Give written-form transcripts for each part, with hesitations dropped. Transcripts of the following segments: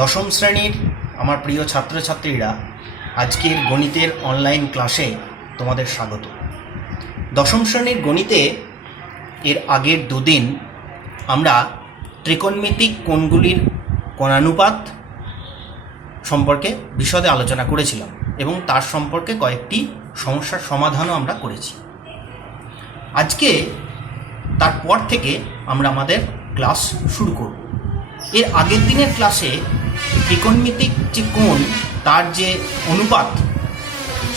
দশম শ্রেণীর আমার প্রিয় ছাত্রছাত্রীরা, আজকের গণিতের অনলাইন ক্লাসে তোমাদের স্বাগত। দশম শ্রেণীর গণিতে এর আগের দুদিন আমরা ত্রিকোণমিতিক কোণগুলির কোণানুপাত সম্পর্কে বিশদে আলোচনা করেছিলাম এবং তার সম্পর্কে কয়েকটি সমস্যার সমাধানও আমরা করেছি। আজকে তারপর থেকে আমরা আমাদের ক্লাস শুরু করব। এর আগের দিনের ক্লাসে ত্রিকোণমিতিক যে কোণ, তার যে অনুপাত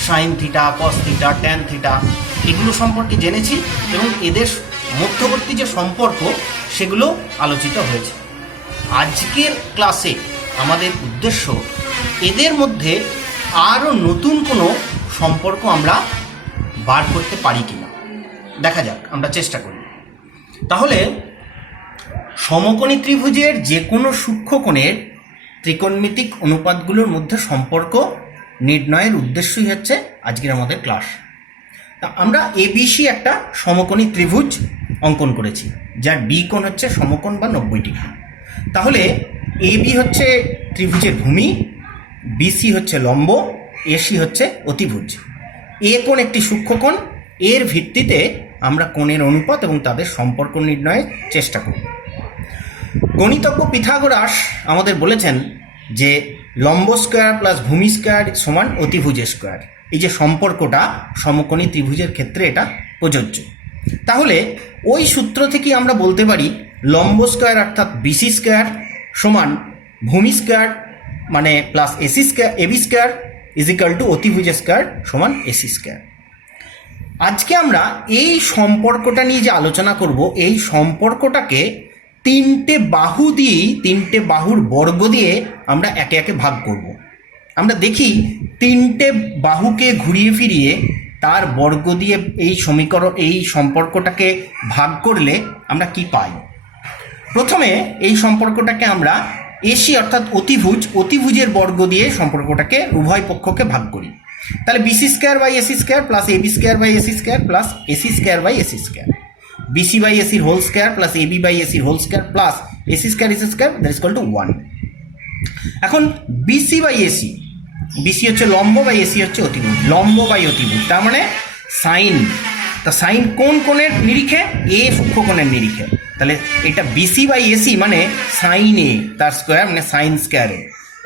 sign theta, cos theta, tan theta, এগুলো সম্পর্কে জেনেছি এবং এদের মধ্যবর্তী যে সম্পর্ক সেগুলো আলোচিত হয়েছে। আজকের ক্লাসে আমাদের উদ্দেশ্য এদের মধ্যে আরও নতুন কোনো সম্পর্ক আমরা বার করতে পারি কিনা দেখা যাক, আমরা চেষ্টা করি। তাহলে সমকোণী ত্রিভুজের যে কোনো সূক্ষ্মকোণের ত্রিকোণমিতিক অনুপাতগুলোর মধ্যে সম্পর্ক নির্ণয়ের উদ্দেশ্যই হচ্ছে আজকের আমাদের ক্লাস। তা আমরা এবিসি একটা সমকোণী ত্রিভুজ অঙ্কন করেছি, যার বি কোণ হচ্ছে সমকোণ বা 90 ডিগ্রি। তাহলে এবি হচ্ছে ত্রিভুজের ভূমি, বিসি হচ্ছে লম্ব, এসি হচ্ছে অতিভুজ। এ কোণ একটি সূক্ষ্মকোণ, এর ভিত্তিতে আমরা কোণের অনুপাত এবং তাদের সম্পর্ক নির্ণয়ের চেষ্টা করব। গণিতজ্ঞ পিথাগোরাস আমাদের বলেছেন যে লম্ব স্কোয়ার প্লাস ভূমি স্কোয়ার সমান অতিভুজ স্কোয়ার। এই যে সম্পর্কটা সমকোণী ত্রিভুজের ক্ষেত্রে এটা প্রযোজ্য। তাহলে ওই সূত্র থেকে আমরা বলতে পারি লম্ব স্কোয়ার অর্থাৎ বিসি স্কোয়ার সমান ভূমি স্কোয়ার মানে plus AC square, AB square is equal to অতিভুজ স্কোয়ার সমান এসি স্কোয়ার। আজকে আমরা এই সম্পর্কটা নিয়ে যে আলোচনা করব, এই সম্পর্কটাকে তিনটে বাহু দিয়েই, তিনটে বাহুর বর্গ দিয়ে আমরা একে একে ভাগ করব। আমরা দেখি তিনটে বাহুকে ঘুরিয়ে ফিরিয়ে তার বর্গ দিয়ে এই সমীকরণ, এই সম্পর্কটাকে ভাগ করলে আমরা কি পাই। প্রথমে এই সম্পর্কটাকে আমরা এসি অর্থাৎ অতিভুজের বর্গ দিয়ে সম্পর্কটাকে উভয় পক্ষকে ভাগ করি। তাহলে BC square by AC square plus AB square by AC square plus AC square by AC square, BC by এসির whole square plus AB by এসির whole square plus AC square AC square that is equal to 1। এখন BC by AC, BC হচ্ছে লম্ব by AC হচ্ছে অতিভুজ, লম্ব by অতিভুজ তার মানে সাইন। তা সাইন কোন কোণের নিরিখে? এ সূক্ষ্মকোণের নিরিখে। তাহলে এটা বিসি বাই এসি মানে সাইন এ, তার স্কোয়ার মানে সাইন স্কোয়ার এ।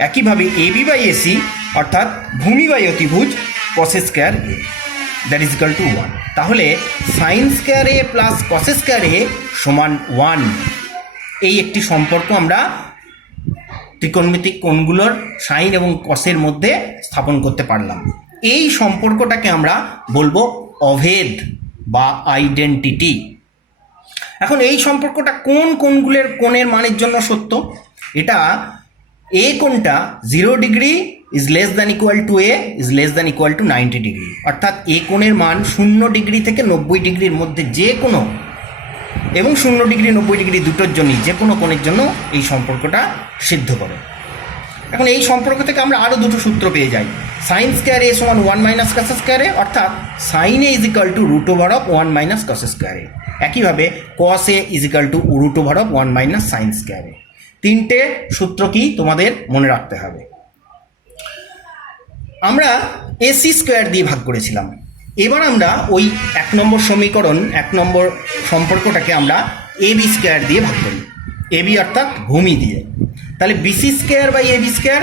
একইভাবে এবি বাই এসি অর্থাৎ ভূমি বাই অতিভুজ কস square A that is equal to 1। তাহলে sign square A plus cos square এ সমান 1। এই একটি সম্পর্ক আমরা ত্রিকোণমিতিক কোণগুলোর সাইন এবং কসের মধ্যে স্থাপন করতে পারলাম। এই সম্পর্কটাকে আমরা বলবো অভেদ বা আইডেন্টিটি। এখন এই সম্পর্কটা কোন কোণগুলোর কোণের মানের জন্য সত্য? এটা এ কোণটা 0 degree is less than equal to A is less than equal to 90 degree, অর্থাৎ এ কোণের মান 0 ডিগ্রি থেকে 90 ডিগ্রির মধ্যে যে কোনো, এবং 0 ডিগ্রি 90 ডিগ্রি দুটোর জন্যই যে কোনো কোণের জন্য এই সম্পর্কটা সিদ্ধ করে। এখন এই সম্পর্ক থেকে আমরা আরও দুটো সূত্র পেয়ে যাই। সাইন স্কোয়ার এ সমান 1 মাইনাস কস স্কোয়ার এ, অর্থাৎ sine A is equal to root over of 1 minus cos square A. একইভাবে cos A is equal to root over of 1 minus sine square A. তিনটে সূত্র কি তোমাদের মনে রাখতে হবে। আমরা এসি স্কোয়ার দিয়ে ভাগ করেছিলাম। এবার আমরা ওই 1 নম্বর সমীকরণ, 1 নম্বর সম্পর্কটাকে আমরা এবি স্কোয়ার দিয়ে ভাগ করি, এবি অর্থাৎ ভূমি দিয়ে। তাহলে BC square by AB square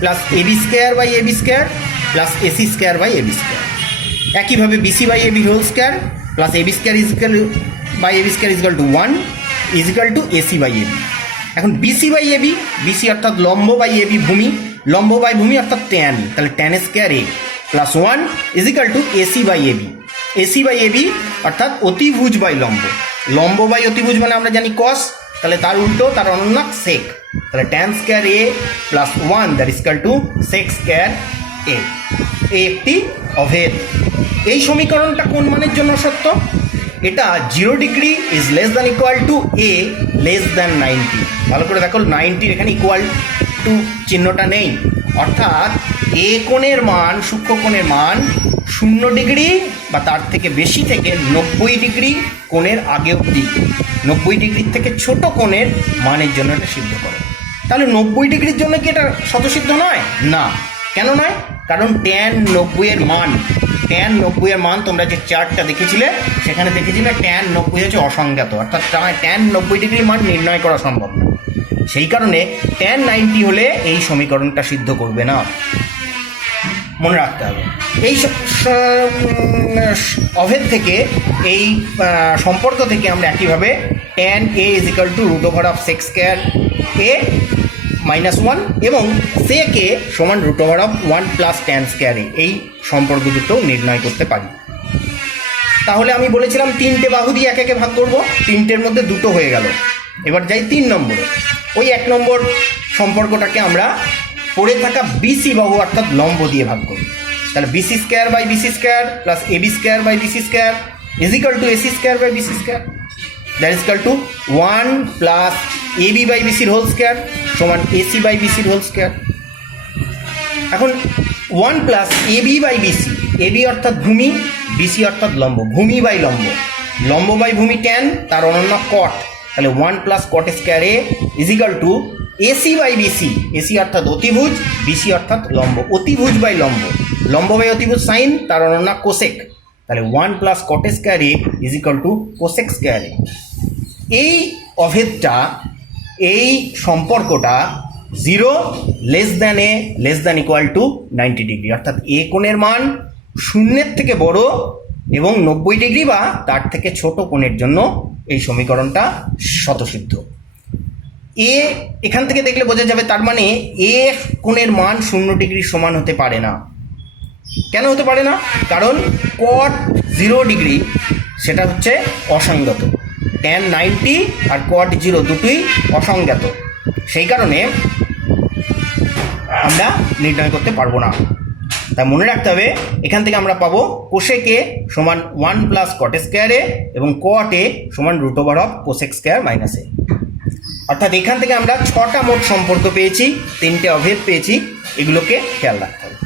plus AB square by AB square plus AC square by AB square. একইভাবে BC by AB whole square plus AB square is equal by AB square is equal to 1 is equal to AC by AB. এখন BC by AB, BC অর্থাৎ লম্ব by AB ভূমি, লম্ব by ভূমি অর্থাৎ tan, তাহলে tan square A plus 1 is equal to AC by AB. AC by AB অর্থাৎ অতিভুজ বাই লম্ব, লম্ব বাই অতিভুজ মানে আমরা জানি কস, তাহলে তার উল্টো, তার অনুনাক সেক, তাহলে tan square A plus 1 that is equal to sec square A. এই একটি অভেদ। এই সমীকরণটা কোন মানের জন্য সত্য? এটা 0 degree is less than equal to A less than 90। ভালো করে দেখো, 90 এখানে ইকুয়াল টু চিহ্নটা নেই, অর্থাৎ এ কোণের মান, সূক্ষ্মকোণের মান 0 ডিগ্রি বা তার থেকে বেশি থেকে 90 ডিগ্রি কোণের আগে অবধি, 90 ডিগ্রির থেকে ছোট কোণের মানের জন্য এটা সিদ্ধ করে। তাহলে 90 ডিগ্রির জন্য কি এটা শতসিদ্ধ নয়? না। কেন নয়? কারণ tan 90 এর মান তোমরা যে চার্টটা দেখেছিলে সেখানে দেখেছিলে tan 90 হচ্ছে অসংজ্ঞাত, অর্থাৎ tan 90 ডিগ্রির মান নির্ণয় করা সম্ভব না। সেই কারণে tan 90 হলে এই সমীকরণটা সিদ্ধ করবে না, মনে রাখতে হবে। এই অভেদ থেকে, এই সম্পর্ক থেকে আমরা একইভাবে tan a √sec square a -1 এবং sec a সমান √1 + tan স্কয়ার a, এই সম্পর্ক দুটো নির্ণয় করতে পারি। তাহলে আমি বলেছিলাম 3টে বাহু দিয়ে একে ভাগ করব, 3টের মধ্যে 2টো হয়ে গেল। এবার যাই 3 নম্বরে। ওই 1 নম্বর সম্পর্কটাকে আমরা পড়ে থাকা বিসি বাহু অর্থাৎ লম্ব দিয়ে ভাগ করি। তাহলে BC square by BC square plus AB square by BC square AC square by BC square, that is equal to 1 plus AB by BC whole square সমান AC by BC whole square. এখন 1 plus AB by BC, AB অর্থাৎ ভূমি, BC অর্থাৎ লম্ব, ভূমি by লম্ব, লম্ব by ভূমি tan, তার অনন্য cot, তাহলে 1 plus cot square A is equal to AC by BC, AC অর্থাৎ অতিভুজ, BC অর্থাৎ লম্ব, অতিভুজ বাই লম্ব, লম্ব বাই অতিভুজ সাইন, তার অনন্য কোসেক, তাহলে 1 plus cot square A is equal two cosec square A। এই অভেদটা, এই সম্পর্কটা 0 less than a less than equal to 90 degree, অর্থাৎ এ কোণের মান 0-এর থেকে বড় এবং 90 ডিগ্রি বা তার থেকে ছোট কোণের জন্য এই সমীকরণটা শতসিদ্ধ। এ এখান থেকে দেখলে বোঝা যাবে, তার মানে এ কোণের মান 0 ডিগ্রির সমান হতে পারে না। কেন হতে পারে না? কারণ cot 0 ডিগ্রি সেটা হচ্ছে অসংজ্ঞাত, tan 90 আর cot 0 দুটোই অসংজ্ঞাত, সেই কারণে আমরা নির্ণয় করতে পারবো না। তাই মনে রাখতে হবে, এখান থেকে আমরা পাবো কোসেক এ সমান 1 প্লাস cot স্কয়ার এ এবং cot এ সমান √কোসেক স্কয়ার মাইনাস এ। অর্থাৎ এখান থেকে আমরা 6টা মোট সম্পর্ক পেয়েছি, 3টে অভেদ পেয়েছি, এগুলোকে খেয়াল রাখতে হবে।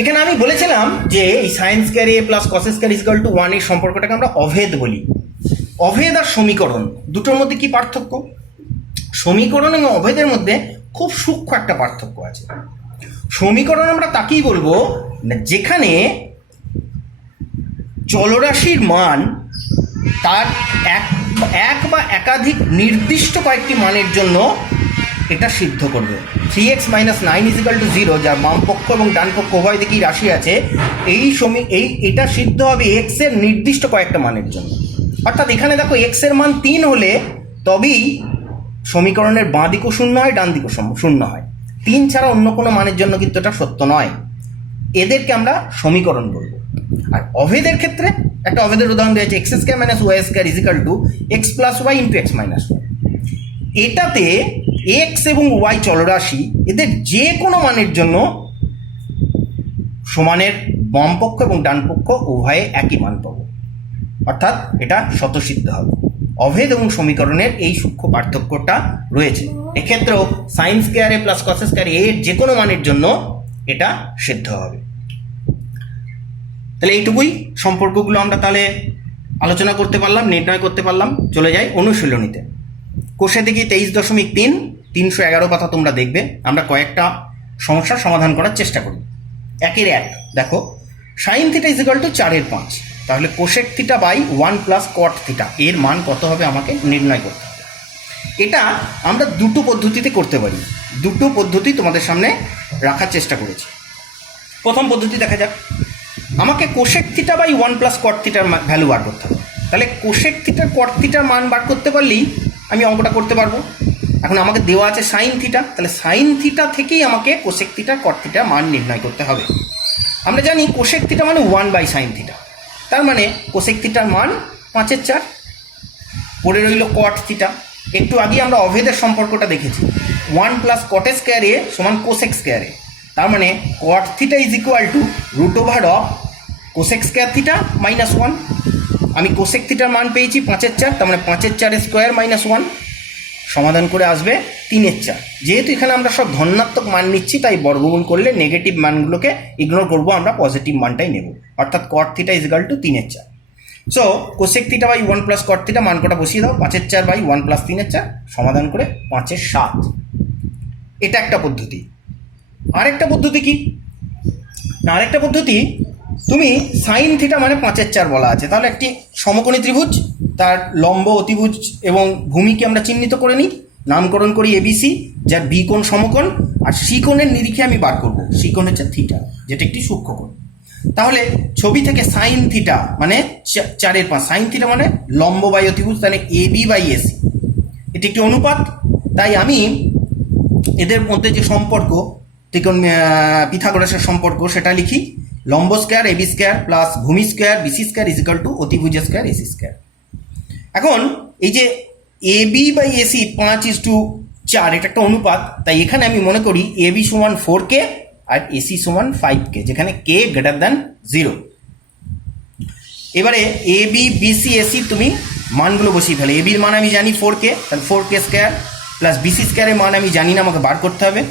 এখানে আমি বলেছিলাম যে এই sine square A plus cos square is equal to 1 এই সম্পর্কটাকে আমরা অভেদ বলি। অভেদ আর সমীকরণ দুটোর মধ্যে কি পার্থক্য? সমীকরণ এবং অভেদের মধ্যে খুব সূক্ষ্ম একটা পার্থক্য আছে। সমীকরণ আমরা তাকেই বলবো যেখানে চলরাশির মান তার এক বা একাধিক নির্দিষ্ট কয়েকটি মানের জন্য এটা সিদ্ধ করবে। 3x - 9 = 0, যার বাম পক্ষ এবং ডান পক্ষ উভয় দিকেই রাশি আছে, এটা সিদ্ধ হবে x এর নির্দিষ্ট কয়েকটা মানের জন্য। অর্থাৎ এখানে দেখো x এর মান 3 হলে তবেই সমীকরণের বাঁ দিকও 0 হয়, ডান দিকও 0 হয়। 3 ছাড়া অন্য কোনো মানের জন্য কিন্তু এটা সত্য নয়। এদেরকে আমরা সমীকরণ বলবো। আর অভেদের ক্ষেত্রে একটা অভেদের উদাহরণ দিয়েছে x² - y² = x + y × x - 1। এটাতে x এবং y চলরাশি, এদের যে কোনো মানের জন্য সমানের বাম পক্ষ এবং ডান পক্ষ উভয়ে একই মান পাবো, অর্থাৎ এটা শতসিদ্ধ হবে। অভেদ এবং সমীকরণের এই সূক্ষ্ম পার্থক্যটা রয়েছে। এক্ষেত্রেও সাইন স্কয়ার এ প্লাস কস স্কয়ার এ এর যে কোনো মানের জন্য এটা সিদ্ধ হবে। তাহলে এইটুকুই সম্পর্কগুলো আমরা তাহলে আলোচনা করতে পারলাম, নির্ণয় করতে পারলাম। চলে যাই অনুশীলনীতে। কোষে দেখি 23.3 311 কথা তোমরা দেখবে। আমরা কয়েকটা সমস্যার সমাধান করার চেষ্টা করি। 1 দেখো, sine theta is equal to 4/5, তাহলে cosec theta by 1 plus cot theta এর মান কত হবে আমাকে নির্ণয় করতে হবে। এটা আমরা দুটো পদ্ধতিতে করতে পারি, দুটো পদ্ধতি তোমাদের সামনে রাখার চেষ্টা করেছি। প্রথম পদ্ধতি দেখা যাক। আমাকে cosec theta by 1 plus cot থিটার ভ্যালু বার করতে হবে। তাহলে কোসেক থিটার কট থিটার মান বার করতে পারলেই আমি অঙ্কটা করতে পারবো। এখন আমাকে দেওয়া আছে সাইন থিটা, তাহলে সাইন থিটা থেকেই আমাকে কোসেক থিটা কট থিটার মান নির্ণয় করতে হবে। আমরা জানি কোসেক থিটা মানে 1/sin থিটা, তার মানে কোসেক থিটার মান 5/4। পড়ে রইল কট থিটা। একটু আগে আমরা অভেদের সম্পর্কটা দেখেছি, 1 প্লাস কট স্কয়ার এ সমান কোসেক স্কয়ার এ, তার মানে কট theta is equal two √cosec square theta minus 1। আমি কোসেক থিটার মান পেয়েছি 5/4, তার মানে 5/4 স্কোয়ার মাইনাস 1। সমাধান করে আসবে 3/4। যেহেতু এখানে আমরা সব ধনাত্মক মান নিচ্ছি, তাই বর্গমূল করলে নেগেটিভ মানগুলোকে ইগনোর করবো, আমরা পজিটিভ মানটাই নেব, অর্থাৎ cot theta is equal to 3/4। So cosec theta by 1 plus cot theta মান কটা বসিয়ে দাও, 5/4 বাই 1 প্লাস 3/4, সমাধান করে 5/7। এটা একটা পদ্ধতি। আরেকটা পদ্ধতি কি না, আরেকটা পদ্ধতি, তুমি সাইন থিটা মানে 5/4 বলা আছে, তাহলে একটি সমকোণী ত্রিভুজ, তার লম্ব, অতিভুজ এবং ভূমিকে আমরা চিহ্নিত করে নিই, নামকরণ করি এবিসি, যার বি কোণ সমকোণ, আর সি কোণের নিরিখে আমি বার করব, সি কোণ হচ্ছে থিটা, যেটা একটি সূক্ষ্মকোণ। তাহলে ছবি থেকে সাইন থিটা মানে 4/5, সাইন থিটা মানে লম্ব বাই অতিভুজ, তাহলে এবি বাই এসি, এটি একটি অনুপাত। তাই আমি এদের মধ্যে যে সম্পর্ক, ত্রিকোণ পিথাগোরাসের সম্পর্ক, সেটা লিখি, লম্ব স্কয়ার এবি স্কয়ার প্লাস ভূমি square BC square is equal to অতিভুজ স্কয়ার এসি স্কয়ার। এখন এই যে এবি বাই এসি 5:4, এটা একটা অনুপাত, তাই এখানে আমি মনে করি এবি সমান 4K আর এসি সমান 5K, যেখানে কে গ্রেটার দ্যান 0। এবারে এবি বিসি এসি তুমি মানগুলো বসিয়ে ফেলে। এবির মান আমি জানি 4K, তাহলে 4K স্কয়ার প্লাস বিসি স্কয়ারের মান আমি জানি না, আমাকে বার করতে হবে,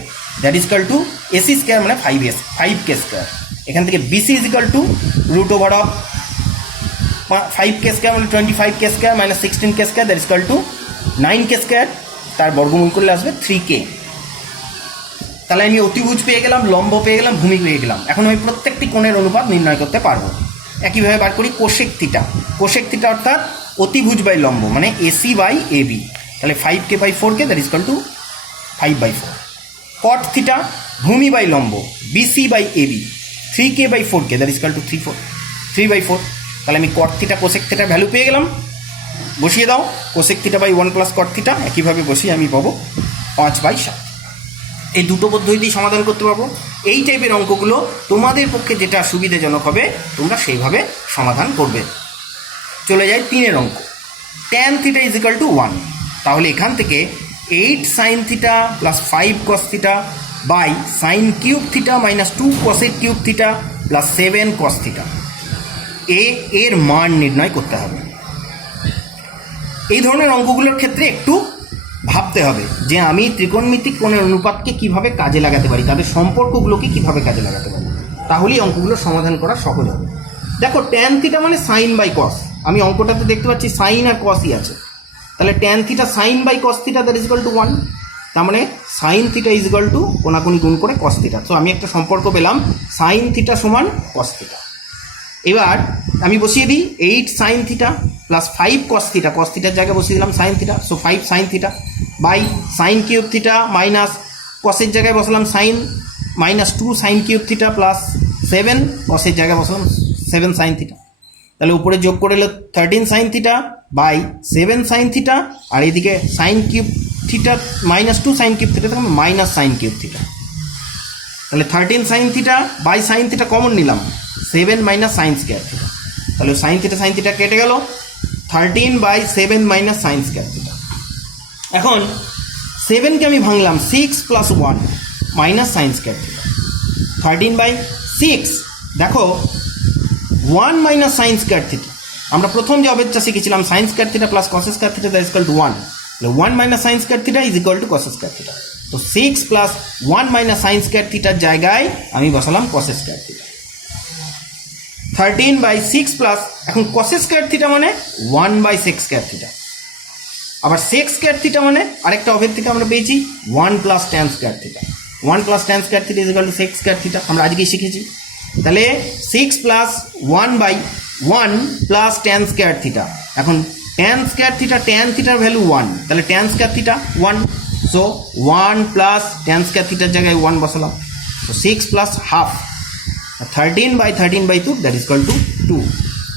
that is equal to AC square মানে 5K স্কয়ার। এখান থেকে BC is equal to root over of 5K square মানে 25K square minus 16K square, that is equal to 9K square, তার বর্গমূল করলে আসবে 3K। তাহলে আমি অতিভুজ পেয়ে গেলাম, লম্ব পেয়ে গেলাম, ভূমি পেয়ে গেলাম। এখন আমি প্রত্যেকটি কোণের অনুপাত নির্ণয় করতে পারবো। একইভাবে বার করি কোসেক থিটা। কোসেক থিটা অর্থাৎ অতিভুজ বাই লম্ব মানে এসি বাই এবি, তাহলে 5K by 4K, that is equal to 5/4। Cot theta ভূমি বাই লম্ব BC by AB, 3K by 4K, that is equal to 3/4। তাহলে আমি কট থিটা কোসেক থিটার ভ্যালু পেয়ে গেলাম, বসিয়ে দাও, cosec theta by 1 plus cot theta, একইভাবে বসিয়ে আমি পাবো 5/7। এই দুটো পদ্ধতিতেই সমাধান করতে পারবো। এই টাইপের অঙ্কগুলো তোমাদের পক্ষে যেটা সুবিধাজনক হবে তোমরা সেইভাবে সমাধান করবে। চলে যায় 3 অঙ্ক, tan theta is equal to 1। তাহলে এখান থেকে 8 sine theta plus 5 cos theta by sine cube theta minus 2 cosec cube theta plus 7 cos theta, এর মান নির্ণয় করতে হবে। এই ধরনের অঙ্কগুলোর ক্ষেত্রে একটু ভাবতে হবে যে আমি ত্রিকোণমিতিক কোণের অনুপাতকে কিভাবে কাজে লাগাতে পারি, তাদের সম্পর্কগুলোকে কিভাবে কাজে লাগাতে পারি, তাহলেই অঙ্কগুলো সমাধান করা সহজ হবে। দেখো ট্যান থিটা মানে সাইন বাই কস, আমি অঙ্কটাতে দেখতে পাচ্ছি সাইন আর কসই আছে, তাহলে tan theta sine by cos theta that is equal to 1, তার মানে sine theta is equal to কোনাকুনি গুণ করে কস থিটা। তো আমি একটা সম্পর্ক পেলাম, সাইন থিটা সমান কস থিটা। এবার আমি বসিয়ে দিই 8 sine theta plus 5 cos theta, cos থিটার জায়গায় বসিয়ে দিলাম sine theta, so 5 sine theta by sine cube theta minus কসের জায়গায় বসালাম sine minus 2 sine cube theta plus 7 কসের জায়গায় বসালাম 7 সাইন থিটা। তাহলে উপরে যোগ করে এলো 13 sine theta by 7 sine theta, আর এদিকে sine cube theta minus 2 sine cube theta তখন মাইনাস সাইন কিউব থিটা। তাহলে 13 sine theta by sine theta common নিলাম, 7 মাইনাস সাইন স্কয়ার থিটা, তাহলে সাইন থিটা কেটে গেল, 13 by 7 minus sine square theta. এখন 7কে আমি ভাঙলাম, 6 plus 1 minus sine square theta, 13 by 6, দেখো 1 মাইনাস সাইন স্কয়ার থিটা, আমরা প্রথম যে অবেদটা শিখেছিলাম sine square theta plus cos square theta that is equal to 1, তাহলে 1 minus sine square theta is equal to cos square theta. তো 6 plus 1 minus sine square থিটার জায়গায় আমি বসালাম cos square theta, 13 by 6 plus, এখন কস স্কয়ার থিটা মানে 1 by sec square theta, আবার সেক square theta মানে আরেকটা অভেদ থেকে আমরা পেয়েছি 1 plus tan square theta, 1 plus tan square theta is equal to sec square theta, আমরা আজকেই শিখেছি। তাহলে 6 plus 1 by 1 plus tan square theta, এখন ট্যান স্কয়ার থিটা ট্যান থিটার ভ্যালু 1, তাহলে tan square theta 1, so 1 plus tan square থিটার জায়গায় 1 বসালাম, তো 6 plus half 13 by 2 that is equal to 2,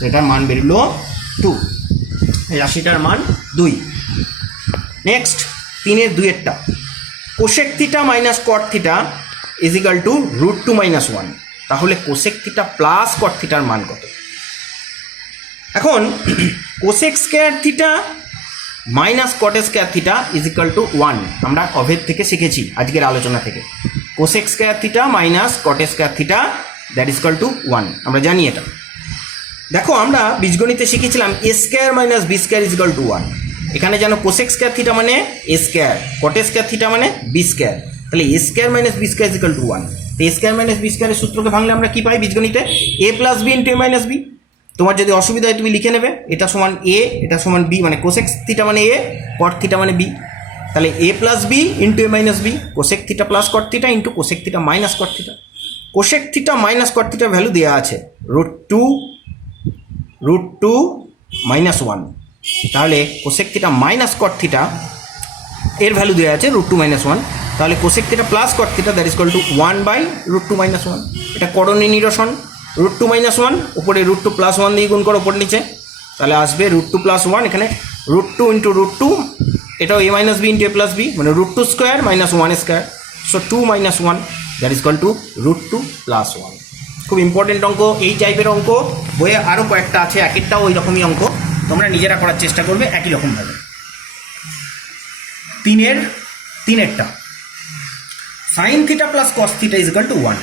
এটার মান বেরোলো 2, এই রাশিটার মান 2। নেক্সট 3-এর 2-এরটা, cosec theta minus cot theta is equal to root 2 minus 1, তাহলে কোসেক থিটা প্লাস কট থিটার মান কত? এখন cosec square theta minus cot square theta is equal to 1, আমরা অভেদ থেকে শিখেছি আজকের আলোচনা থেকে, cosec square theta minus cot square theta that is equal to 1, আমরা জানি এটা। দেখো আমরা বীজগণিতে শিখেছিলাম A square minus B square is equal to 1, এখানে যেন কোসেক স্কয়ার থিটা মানে A square, cot square theta মানে বি স্কয়ার, তাহলে A square minus B square is equal to 1, তো এ স্কয়ার মাইনাস বি স্কয়ারের সূত্রকে ভাঙলে আমরা কি পাই বীজগণিতে? এ plus B into A minus B. তোমার যদি অসুবিধা হয় তুমি লিখে নেবে এটা সমান এ, এটা সমান বি, মানে কোসেক থিটা মানে এ, কট থিটা মানে বি, তাহলে A plus B into A minus B, cosec theta plus cot theta into cosec theta minus cot theta. Cosec theta minus cot থিটার ভ্যালু দেওয়া আছে √2 -1, তাহলে cosec theta minus cot theta এর value দেওয়া আছে √2 -1, তাহলে cosec theta plus cot theta that is equal to 1/√2 -1। এটা করণীয় নিরসন, √2 -1 উপরে √2 + 1 দিয়ে গুণ করো ওপর নিচে, তাহলে আসবে √2 + 1, এখানে √2 × √2, এটাও a minus b into a plus b, মানে √2² - 1², so 2 - 1 that is equal to √2 + 1। খুব ইম্পর্টেন্ট অঙ্ক, এই টাইপের অঙ্ক বইয়ে আরও কয়েকটা আছে, এক একটাও ওই রকমই অঙ্ক, তোমরা নিজেরা করার চেষ্টা করবে একই রকমভাবে। তিনেরটা sine theta plus cos theta is equal to 1,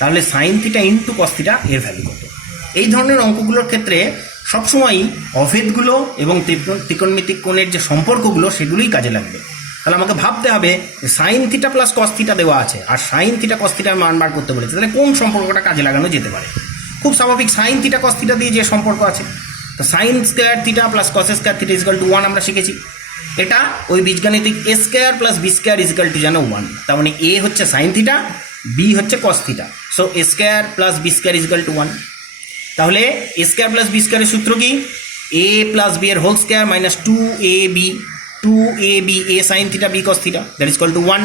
তাহলে sine theta into cos theta এর ভ্যালু কত? এই ধরনের অঙ্কগুলোর ক্ষেত্রে সবসময়ই অভেদগুলো এবং ত্রিকোণমিতিক কোণের যে সম্পর্কগুলো সেগুলোই কাজে লাগবে। তাহলে আমাকে ভাবতে হবে sign theta plus cos theta দেওয়া আছে আর সাইন থিটা কস থিটার মান বার করতে বলেছে, তাহলে কোন সম্পর্কটা কাজে লাগানো যেতে পারে? খুব স্বাভাবিক, সাইন থিটা কস থিটা দিয়ে যে সম্পর্ক আছে, তো sign square theta plus cos square theta is equal to 1 আমরা শিখেছি। এটা ওই বীজগাণিতিক a² + b² is equal two যেন 1, তার মানে a হচ্ছে সাইন থিটা, b হচ্ছে কস theta, so a² + b² is equal to 1। তাহলে a² + b² এর সূত্র কি? a + b এর whole square minus 2ab a sine theta b cos theta that is equal to 1।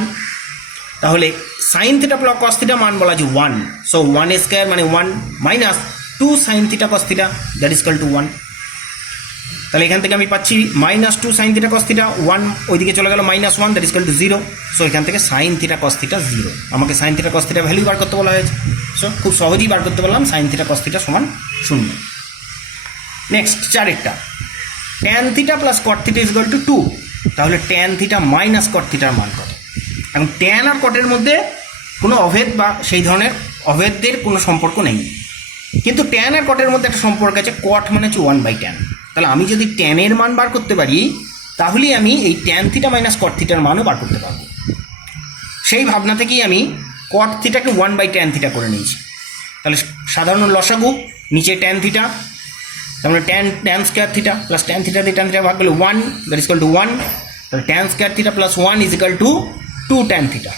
তাহলে sine theta plus cos theta মান বলা আছে 1, সো 1² মানে 1 minus 2 sine theta cos theta that is equal to 1। তাহলে এখান থেকে আমি পাচ্ছি -2 সাইন থিটা কস থিটা, 1 ওইদিকে চলে গেল -1 that is equal to 0, so এখান থেকে সাইন থিটা কস থিটা 0। আমাকে sine theta cos theta value বার করতে বলা হয়েছে, সো খুব সহজেই বার করতে পারলাম সাইন থিটা কস থিটা সমান 0। নেক্সট চারেরটা tan theta plus cot theta is equal to 2, তাহলে ট্যান থিটা মাইনাস কট থিটার মান কত? এখন ট্যান আর কটের মধ্যে কোনো অভেদ বা সেই ধরনের অভেদদের কোনো সম্পর্ক নেই, কিন্তু ট্যান আর কটের মধ্যে একটা সম্পর্ক আছে, কট মানে হচ্ছে 1/tan। তাহলে আমি যদি ট্যানের মান বার করতে পারি তাহলেই আমি এই ট্যান থিটা মাইনাস কট থিটার মানও বার করতে পারবো। সেই ভাবনা থেকেই আমি কট থিটাকে 1/tan থিটা করে নিয়েছি। তাহলে সাধারণ লসাগু নিচে ট্যান থিটা, তাহলে tan square theta plus tan theta দিয়ে ট্যান থিটা ভাগ করলে 1 দ্যাট ইজ ইকুয়াল টু 1, তাহলে tan square theta plus 1 is equal to 2 tan theta.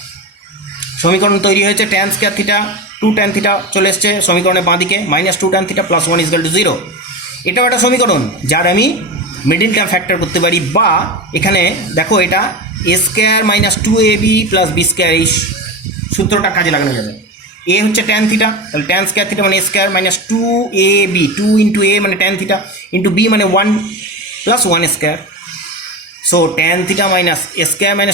সমীকরণ তৈরি হয়েছে, tan square theta 2 tan theta চলে এসছে সমীকরণের বাঁদিকে, -2 tan theta plus 1 is equal to 0। এটাও একটা সমীকরণ যার আমি মিডিল টার্ম ফ্যাক্টর করতে পারি, বা এখানে দেখো এটা a² - 2ab + b², এই সূত্রটা কাজে লাগানো যাবে। a হচ্ছে ট্যান থিটা, তাহলে ট্যান স্কোয়ার থিটা মানে a² - 2ab, 2 × a মানে ট্যান থিটা ইন্টু b মানে 1 + 1², so tan theta minus a²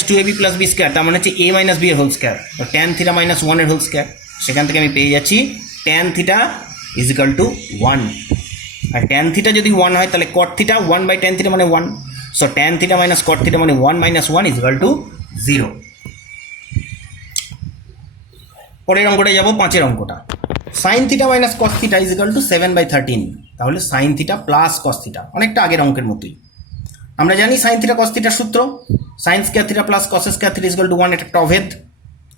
- 2ab + b², তার মানে হচ্ছে a - b এর হোল স্কোয়ার, ট্যান থিটা - 1 এর হোল স্কোয়ার। সেখান থেকে আমি পেয়ে যাচ্ছি tan theta is equal to 1, আর ট্যান থিটা যদি 1 হয় তাহলে কট থিটা 1/tan থিটা মানে 1, so tan theta minus cot theta মানে 1 - 1 ইজ ইকুয়াল টু 0। পরের অঙ্কটা যাব, 5এর অঙ্কটা। Sign theta minus cos theta is equal two 7/13, তাহলে sine theta plus cos theta, অনেকটা আগের অঙ্কের মতোই। আমরা জানি সাইন থিটা কস থিটার সূত্র sign square theta plus cos square theta is equal to 1, এটা একটা অভেদ।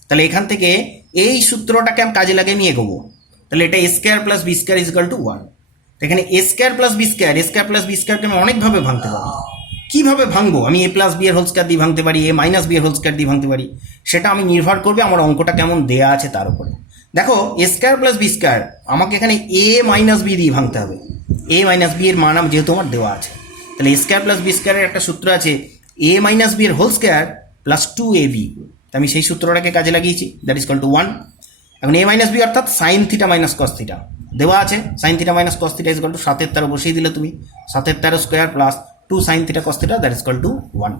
তাহলে এখান থেকে এই সূত্রটাকে আমি কাজে লাগিয়ে নিয়ে এগোবো, তাহলে এটা a² + b² is equal to 1। এখানে a² + b² কে আমি অনেকভাবে ভাঙতে পারি। কীভাবে ভাঙবো? আমি a + b এর হোল স্কোয়ার দিয়ে ভাঙতে পারি, a - b এর হোল স্কোয়ার দিয়ে ভাঙতে পারি, সেটা আমি নির্ভর করবে আমার অঙ্কটা কেমন দেয়া আছে তার উপরে। দেখো a² + b² আমাকে এখানে a - b দিয়ে ভাঙতে হবে, a - b এর মান যেহেতু আমার দেওয়া আছে, তাহলে a² + b² এর একটা সূত্র আছে a - b এর হোল স্কোয়ার প্লাস 2ab, আমি সেই সূত্রটাকে কাজে লাগিয়েছি দ্যাট ইজ ইকুয়াল টু 1। এখন a - b অর্থাৎ sign theta minus cos theta দেওয়া আছে, sign theta minus cos theta is equal two 7/13 বসিয়ে দিলে তুমি 7/13² plus 2 sine theta cos theta that is equal to 1।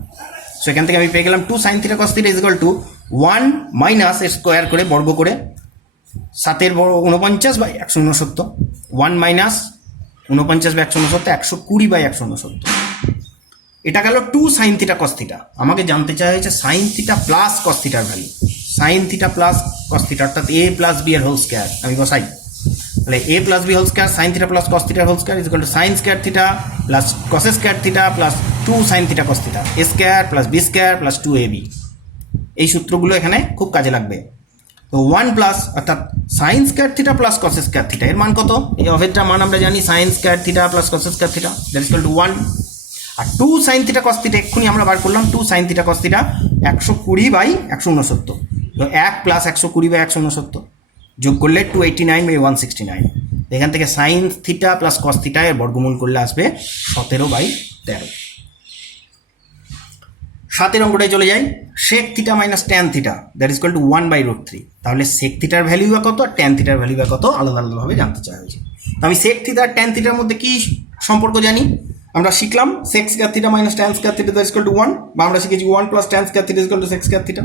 So এখান থেকে আমি পেয়ে গেলাম 2 sine theta cos theta is equal to 1 minus এর স্কোয়ার করে বর্গ করে 7 × 49/169, 1 মাইনাস 49/169, 120/169, এটা গেল 2 সাইন থিটা কস থিটা। আমাকে জানতে চাওয়া হয়েছে সাইন থিটা প্লাস কস থিটার value, sine theta plus cos theta অর্থাৎ a + b এর হোল স্কোয়ার আমি বসাই, তাহলে a + b whole square sine theta plus cos থিটার whole square is equal to sine square theta plus cos square theta plus 2 sine theta cos theta, a² + b² plus 2ab। এই সূত্রগুলো এখানে খুব কাজে লাগবে। তো 1 প্লাস অর্থাৎ sine square theta plus cos square theta এর মান কত? এই অভেদটার মান আমরা জানি, sine square theta plus cos square theta that is equal to 1, আর 2 sin θ cos θ এক্ষুনি আমরা বার করলাম 2 sin θ cos θ 120/169, তো 1 প্লাস 120/169 যোগ করলে 289/169, এখান থেকে sine theta plus cos theta এর বর্গমূল করলে আসবে 17/13। 7 অঙ্কটায় চলে যাই, sec theta minus tan theta that is equal two 1/√3। তাহলে sec থিটার ভ্যালু বা কত আর ট্যান থিটার ভ্যালু বা কত আলাদা আলাদাভাবে জানতে চাওয়া হয়েছে। তো আমি sec থিটা আর ট্যান থিটার মধ্যে কি সম্পর্ক জানি, আমরা শিখলাম sec square theta minus tan square theta that is equal to 1, বা আমরা শিখেছি 1 plus tan square theta is equal two sec square theta.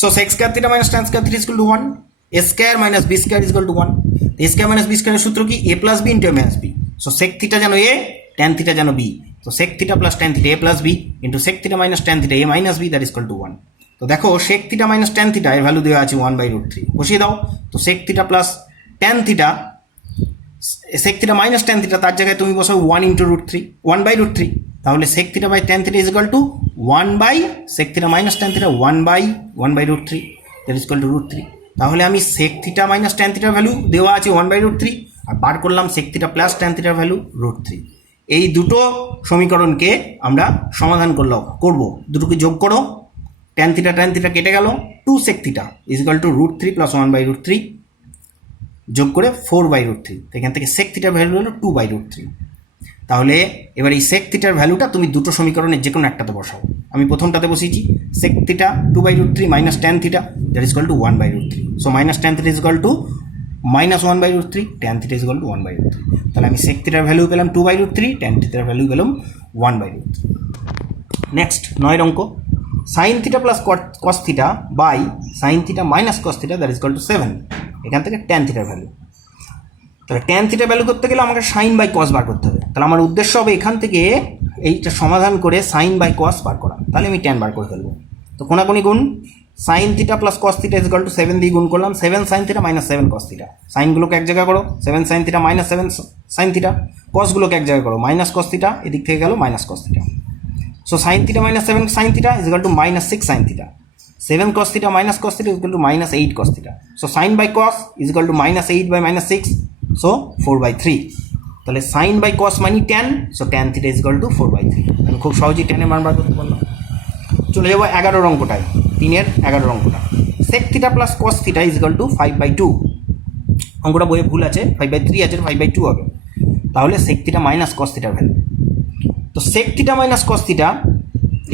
So sec square theta minus tan square theta is equal to 1, a square minus b square is equal to 1। a square minus b স্কয়ারের সূত্র কি a plus b into a minus b। So sec theta জানো a, tan theta জানো b, তো sec theta plus tan theta a plus b into sec theta minus tan theta a minus b that is equal to 1। তো দেখো sec theta minus tan theta এর value দেওয়া আছে 1/√3, বসিয়ে দাও। তো sec theta plus tan theta, sec theta minus tan theta তার জায়গায় তুমি বসাও 1 ইন্টু √3, 1/√3। তাহলে sec theta by tan theta is equal to 1 by sec theta minus tan theta 1/√3 that is equal to √3। তাহলে আমি sec থিটা মাইনাস ট্যান থিটার value দেওয়া আছে 1/√3 আর বার করলাম sec থিটা প্লাস ট্যান থিটার ভ্যালু √3। এই দুটো সমীকরণকে আমরা সমাধান করব, দুটোকে যোগ করো, ট্যান থিটা কেটে গেল, 2 sec theta is equal to √3 plus 1/√3 যোগ করে 4/√3, এখান থেকে sec থিটার ভ্যালু হলো 2/√3। তাহলে এবার এই sec থিটার ভ্যালুটা তুমি দুটো সমীকরণের যে কোনো একটাতে বসাও। আমি প্রথমটাতে বসিয়েছি sec theta 2/√3 minus tan theta that is equal two 1/√3। So minus tan theta is equal to minus 1/√3, tan theta is equal two 1/√3। তাহলে আমি sec থিটার ভ্যালু পেলাম 2/√3, ট্যান থিটার ভ্যালু পেলাম 1/√3। নেক্সট 9 অঙ্ক, sine theta plus cos theta by sine theta minus cos theta that is equal to 7। এখান থেকে tan থিটার ভ্যালু, তাহলে ট্যান থিটা ভ্যালু করতে গেলে আমাকে সাইন বাই কস বার করতে হবে। তাহলে আমার উদ্দেশ্য হবে এখান থেকে এইটা সমাধান করে সাইন বাই কস বার করা, তাহলে আমি ট্যান বার করে ফেলবো। তো কোনাকুনি গুণ, sine theta plus cos theta is equal to 7 দিয়ে গুণ করলাম, 7 sine theta minus 7 cos theta, সাইনগুলোকে এক জায়গায় করো, 7 sine theta minus 7 sine theta, কসগুলোকে এক জায়গায় করো, মাইনাস কস থিটা এদিক থেকে গেল minus cos theta. So sine theta minus 7 sine theta is equal to minus 6 sine theta, 7 cos theta minus cos theta is equal to minus 8 cos theta. So sin by cos is equal to minus 8 by minus 6, so 4/3. তাহলে sin by cos মানে tan, so tan theta is equal to 4/3। আমি খুব সহজেই tan এর মান বার করতে পারলাম। চলে যাবো 11 অঙ্কটায়, 3-এর 11 অঙ্কটা, sec theta plus cos theta is equal to 5/2। অঙ্কটা বইয়ে ভুল আছে, 5/3 আছে, 5/2 হবে। তাহলে sec theta minus cos theta value, তো sec theta minus cos theta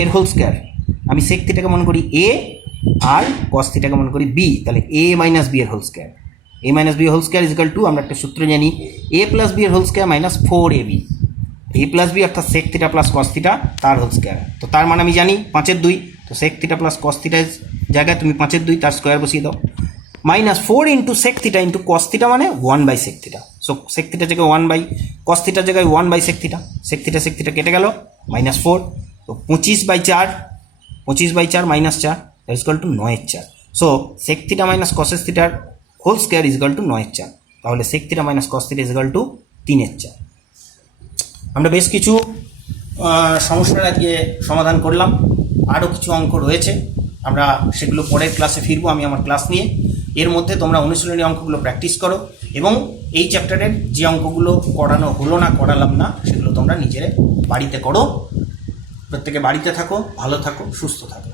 এর হোল স্কয়ার, আমি sec theta কে মনে করি a আর cos theta কে মনে করি b, তাহলে a মাইনাস b এর whole square, a minus b এর whole square is equal to, আমরা একটা সূত্র জানি a প্লাস b এর whole square minus 4ab, a plus b অর্থাৎ sec theta plus cos theta তার হোল স্কয়ার। তো তার মানে আমি জানি 5/2, তো sec theta plus cos theta এর জায়গায় তুমি 5/2 তার স্কয়ার বসিয়ে দাও, minus 4 into sec theta into cos theta মানে 1/sec theta। So sec theta জায়গায় 1/cos theta জায়গায় 1/sec theta, sec theta কেটে গেল, মাইনাস 4, তো 25/4 minus 4 that is equal to 9/4। So sec theta minus cos theta whole square is equal to 9/4। তাহলে sec theta minus cos theta is equal to 3/4। আমরা বেশ কিছু সমস্যার আজকে সমাধান করলাম, আরও কিছু অঙ্ক রয়েছে, আমরা সেগুলো পরের ক্লাসে ফিরবো আমি আমার ক্লাস নিয়ে। এর মধ্যে তোমরা অনুশীলনী অঙ্কগুলো প্র্যাকটিস করো এবং এই চ্যাপ্টারের যে অঙ্কগুলো করানো হলো না, করালাম না, সেগুলো তোমরা নিজেরা বাড়িতে করো। প্রত্যেকে বাড়িতে থাকো, ভালো থাকো, সুস্থ থাকো।